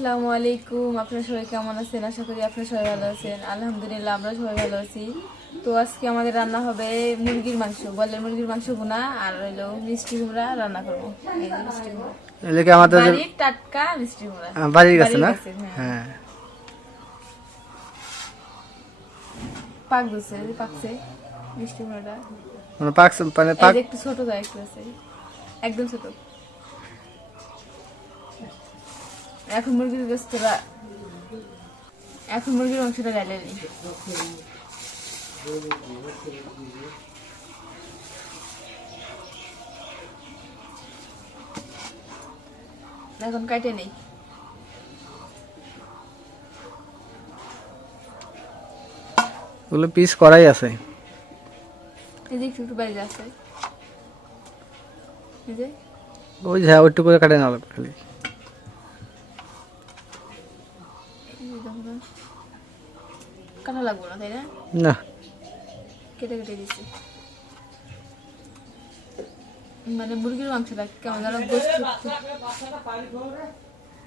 আসসালামু আলাইকুম। আপনারা সবাই কেমন আছেন? আশা করি আপনারা সবাই ভালো আছেন। আলহামদুলিল্লাহ আমরা সবাই ভালো আছি। তো আজকে আমাদের রান্না হবে মুরগির মাংস বলের মুরগির মাংস ভুনা আর হইল মিষ্টি কুমড়া রান্না করব। এই আমাদের বাড়ির টাটকা মিষ্টি কুমড়া আহ, বাড়ির কাছে না? হ্যাঁ। হ্যাঁ। পাক দিচ্ছে পাকছে মিষ্টি কুমড়াটা মানে পাক মানে পাক একটু ছোট যায় একটু আছে। একদম ছোট। এখন মুরগির গোস্তটা এখন মুরগির মাংসটা ডালে নিই এখন কাটে নেই। ওগুলো পিস করাই আছে। যে একটু বাইরে আছে ওই যা ওইটু করে কাটে না খালি এই যে দেখো তো। কাটা লাগবো না তাই না? না। কেটে কেটে দিচ্ছি মানে মুরগির মাংসটা কেমন যেন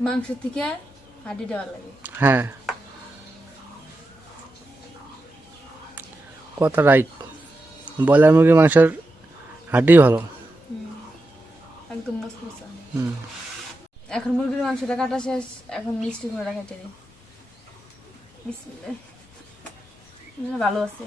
মাংস থেকে হাড্ডি দেওয়ার লাগে। হ্যাঁ। কথা রাইট ব্রয়লার মুরগির মাংসের হাড্ডি ভালো। একদম মসমসা হুম। এখন মুরগির মাংসটা কাটা শেষ এখন মিষ্টি করে কেটে নিই বিসমিল্লাহ। না, ভালো আছে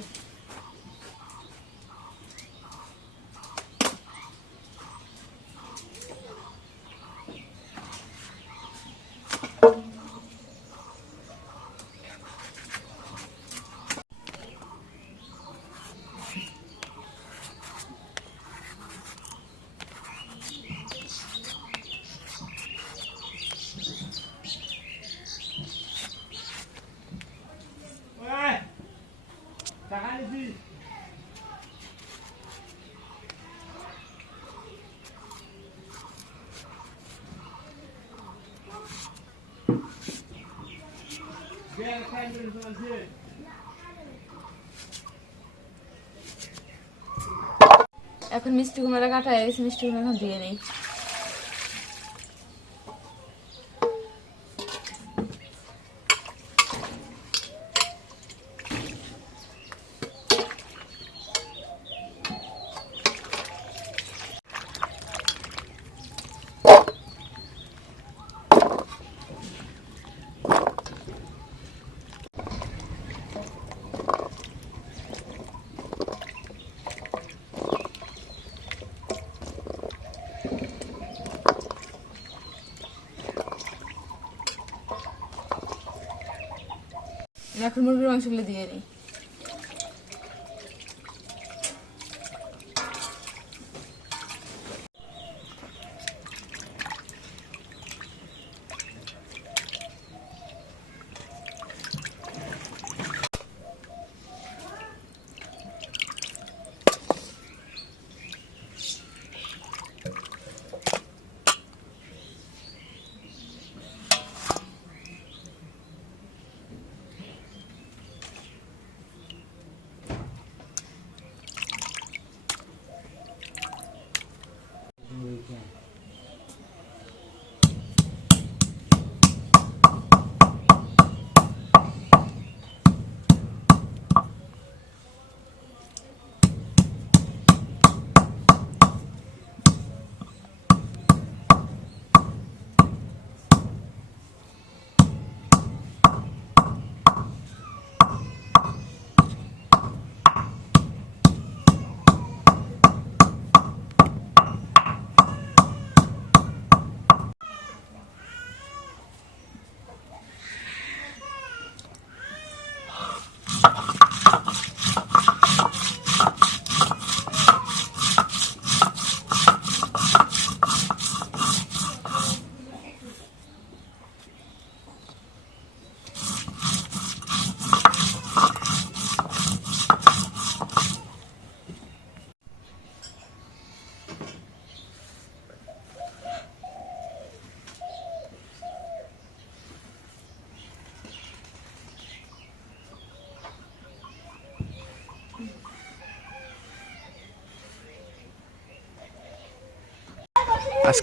এখন মিষ্টি কুমড়া কাটা হয়ে গেছে মিষ্টি কুমড়া এখন দিয়ে নেই। এখন মুরগির মাংসগুলো দিয়ে নিই।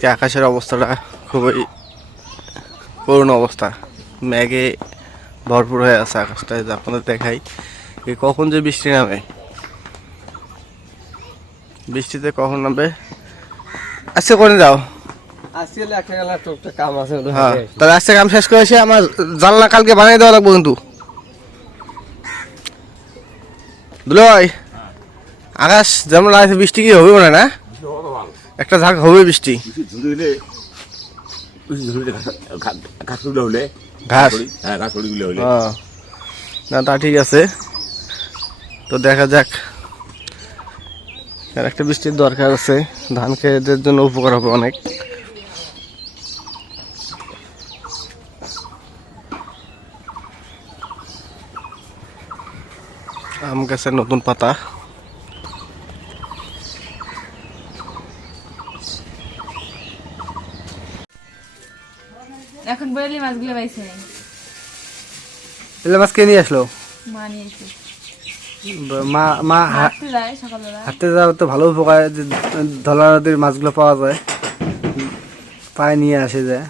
আজকে আকাশের অবস্থাটা খুবই করুণ অবস্থা। ম্যাগে ভরপুর হয়ে আছে আকাশটা আপনাদের দেখাই কখন যে বৃষ্টি নামে। বৃষ্টিতে কখন নামবে? আজকে করে যাও। আজকে হ্যাঁ হবে। তাহলে আজকে কাম শেষ করে এসে আমার জানলা কালকে বানিয়ে দেওয়া লাগবে কিন্তু। দুলয় আকাশ যেমন আছে বৃষ্টি কি হবে মনে হয় না? একটা ঝাঁক হবে বৃষ্টি। ঘাসগুলো হলে ঘাস? হ্যাঁ ঘাসগুলো হলে। না তা ঠিক আছে। তো দেখা যাক। আর একটা বৃষ্টির দরকার আছে। ধান খেতের জন্য উপকার হবে অনেক। আম গাছের নতুন পাতা। এখন মাছগুলো পাইছে এলে মাছ কে নিয়ে আসলো মা নিয়েছে ব- মা মা হাঁটতে তো ভালো উপকার যে ধলা নদীর মাছগুলো পাওয়া যায় পায়ে নিয়ে আসে যায়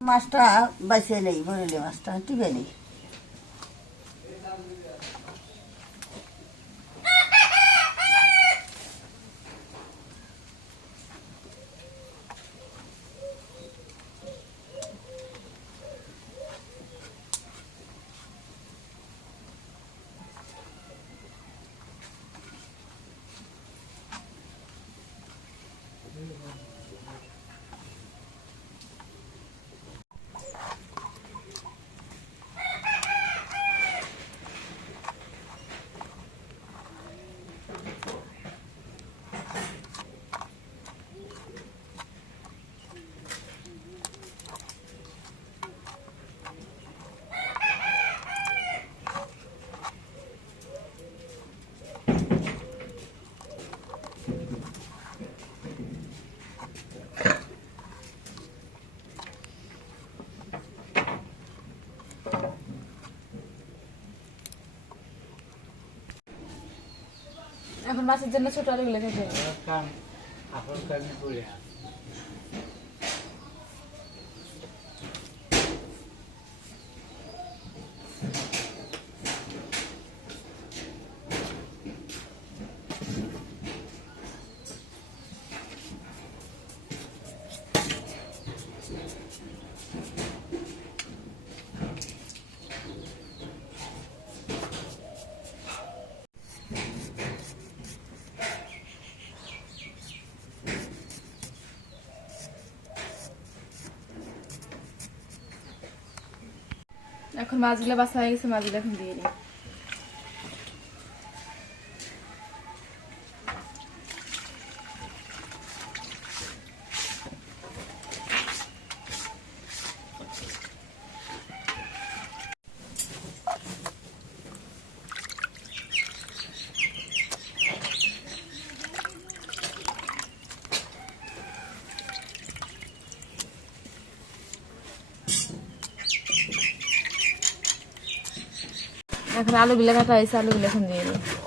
মাছটা বাইসে নেই বরেলি মাছটা টিপে নেই এখন মাছের জন্য ছোট আলুগুলো খেতে এখন মাছগুলো বাসা হয়ে গেছে মাছগুলো এখন দিয়ে দিই। এখন আলুগুলো কাটা হয়েছে আলুগুলো এখন দিয়ে দিই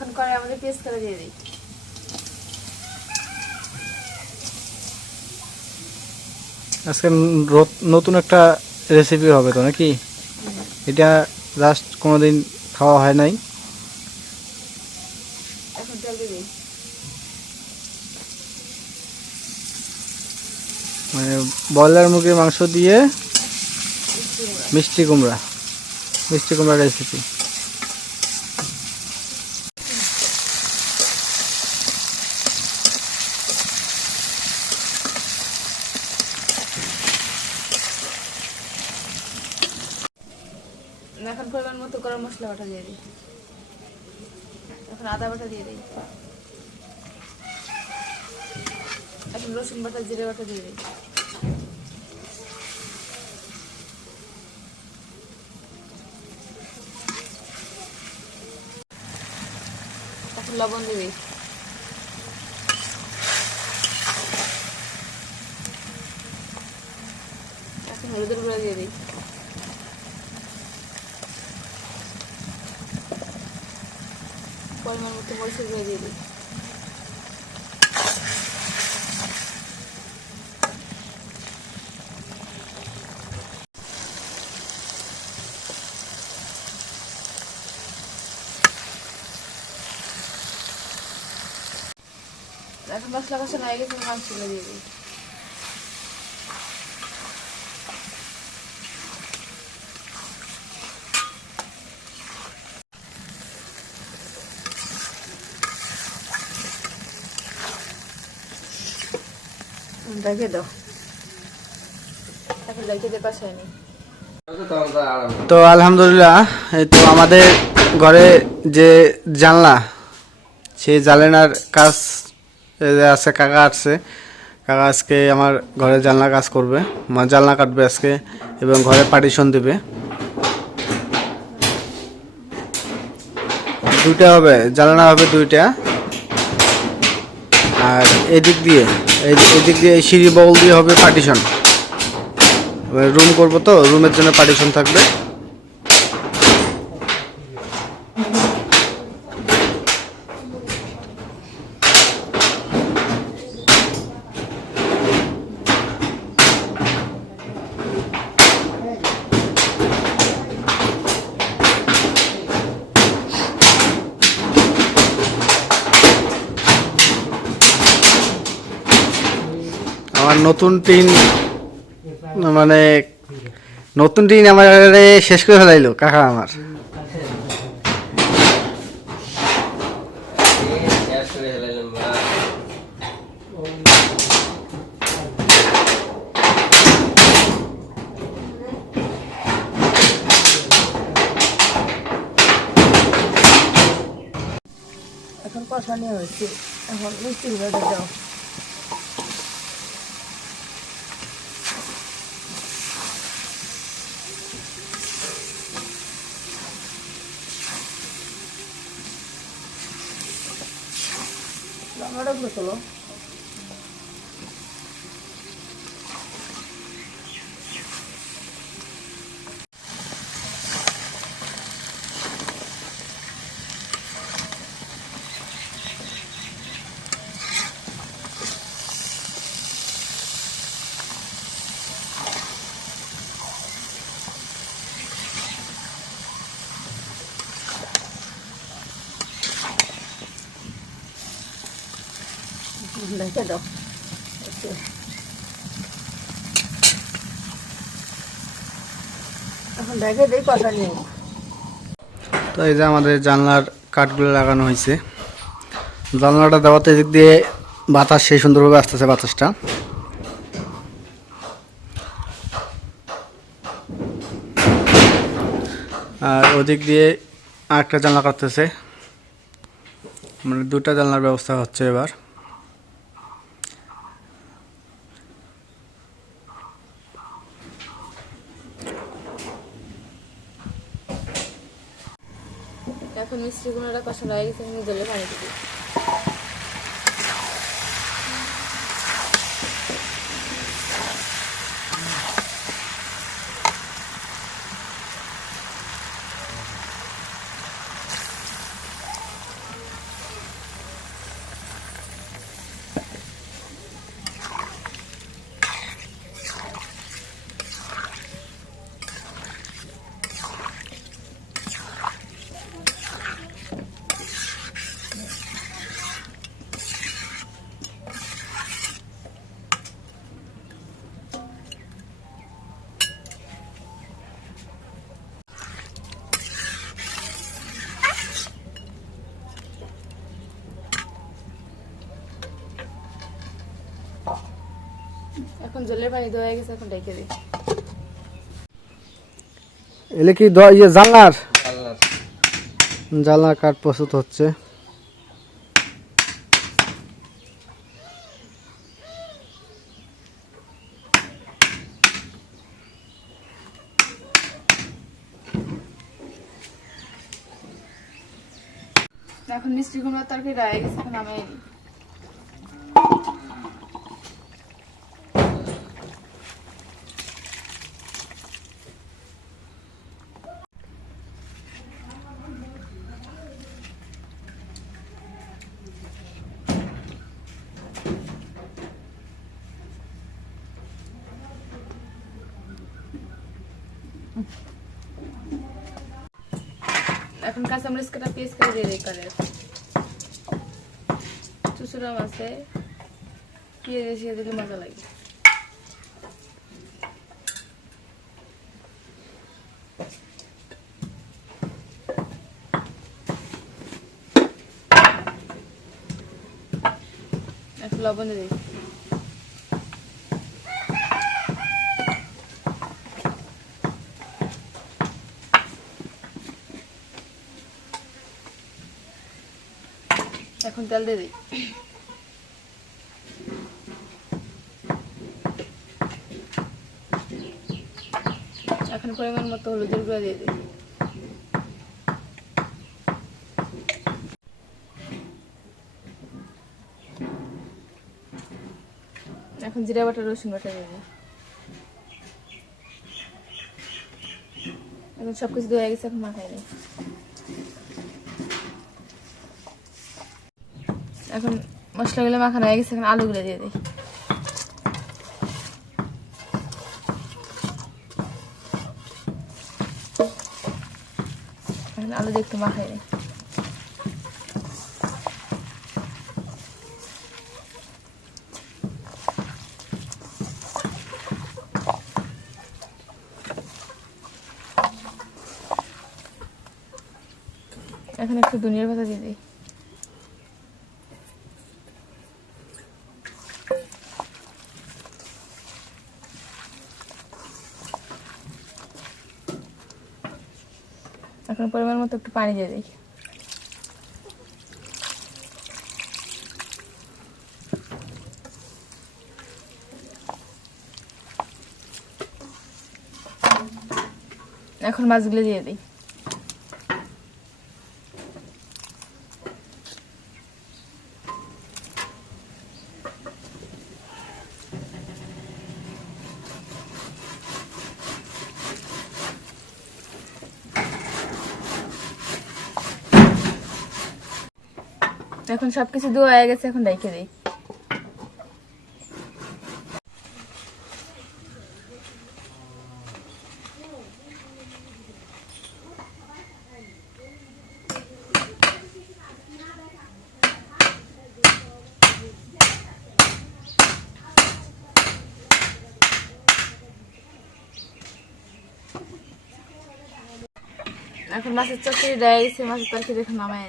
এখন করে আমাদের পেস্ট করে দিয়ে দিই। আজকে নতুন একটা রেসিপি হবে তো নাকি? এটা জাস্ট কোনোদিন খাওয়া হয় নাই। মানে ব্রয়লার মুরগির মাংস দিয়ে মিষ্টি কুমড়া। মিষ্টি কুমড়া। রেসিপি এখন পরিমাণ মতো গরম মশলা বাটা দিয়ে দিই এখন আদা বাটা দিয়ে দিই এখন রসুন বাটা জিরে বাটা দিয়ে দিই এখন লবণ দিবি। এখন হলুদের গুঁড়ো দিয়ে দিই। পরিমাণ মতো মরিচের গুঁড়ো দিয়ে দিই। এখন মশলা কষানো হয়ে গেছে মাংসগুলো দিয়ে দেখে দাও। তো আলহামদুলিল্লাহ তো আমাদের ঘরে যে জানলা, সেই জানলার কাজ আছে কাকা আসছে। কাকা আজকে আমার ঘরে জানলা কাজ করবে। মা জানলা কাটবে আজকে এবং ঘরে পার্টিশন দেবে। দুইটা হবে, জানলা হবে দুইটা। আর এদিক দিয়ে এদিক দিয়ে সিঁড়ি বগল দিয়ে হবে পার্টিশন রুম করব তো রুমের জন্য পার্টিশন থাকবে আমার নতুন টিন মানে নতুন টিন আমার শেষ করে ফেলাইলো, কাকা আমার। এখন কষানি হয়েছে। এখন মিষ্টি দাও। লঙ্কাটা গুলো তোলো দেখে দাও একটু। এখন দেখে দিই কষানি হোক তো এই যে আমাদের জানলার কাঠগুলো লাগানো হয়েছে। জানলাটা দেওয়াতে এদিক দিয়ে বাতাস সেই সুন্দরভাবে আসতেছে বাতাসটা। আর ওদিক দিয়ে আরেকটা জানলা কাটতেছে। মানে দুটা জানলার ব্যবস্থা হচ্ছে এবার। এখন কষা হয়ে গেছে আমি জলে পানি দিই এখন জলের পানি দেওয়া হয়ে গেছে এখন ডেকে দিই। এলে কি ইয়ে জানলার? জানলার। কাঠ প্রস্তুত হচ্ছে। এখন মিষ্টি কুমড়ার তরকারি রয়ে গেছে এখন আমি এখন কাঁচামরিচ কাটা পেস্ট করে দিয়ে দিই করে চুচুরা মাছে পেঁয়াজ এসে দিলে মজা লাগে লবণ দিয়ে এখন তেল দিয়ে দিই এখন পরিমাণ মতো হলুদের গুঁড়া দিয়ে দিই। এখন জিরা বাটা, রসুন বাটা দিয়ে দিই। এখন সব কিছু ধোয়া গেছে, এখন মাখাই নিই এখন মশলাগুলো মাখানো হয়ে গেছে, এখন আলুগুলো দিয়ে দিই। আলু দিয়ে একটু মাখাই দিই এখন একটু দুনিয়ার পাতা দিয়ে দিই। এখন পরিমাণ মতো একটু পানি দিয়ে দিই এখন মাছগুলো দিয়ে দিই। এখন সবকিছু ধোয়া হয়ে গেছে এখন রেখে দিই এখন মাছের চচ্চড়ি দেয়া গেছে মাছের তরকারি এখন নামাই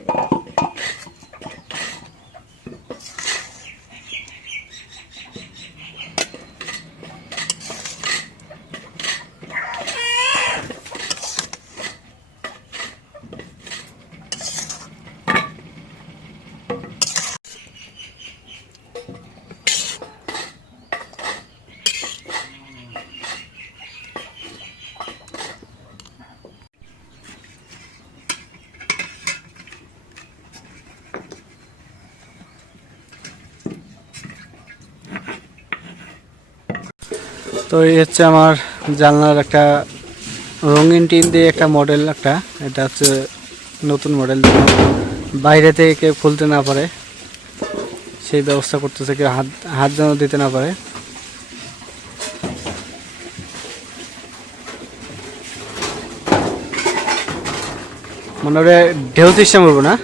তো এই হচ্ছে আমার জানলার একটা রঙিন টিন দিয়ে একটা মডেল একটা। এটা হচ্ছে নতুন মডেল। বাইরে থেকে কেউ খুলতে না পারে। সেই ব্যবস্থা করতেছে কেউ। হাত হাত যেন দিতে না পারে। মনে হয় ঢেউ সিস্টেম করব না?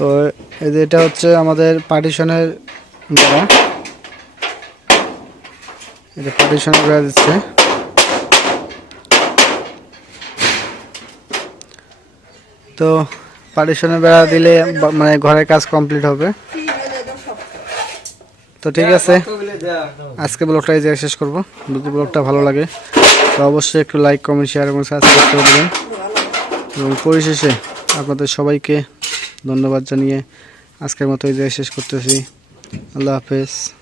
তো এই যে এটা হচ্ছে আমাদের পার্টিশনের বেড়া এটা পার্টিশনের বেড়া দিচ্ছে তো পার্টিশনের বেড়া দিলে মানে ঘরের কাজ কমপ্লিট হবে। তো ঠিক আছে, আজকে ব্লগটা এই শেষ করব। যদি ব্লগটা ভালো লাগে, তো অবশ্যই একটু লাইক কমেন্ট শেয়ার এবং সাবস্ক্রাইব করে দেবেন। এবং পরিশেষে আপনাদের সবাইকে ধন্যবাদ জানিয়ে আজকের মতো এই জায়গায় শেষ করতেছি। আল্লাহ হাফেজ।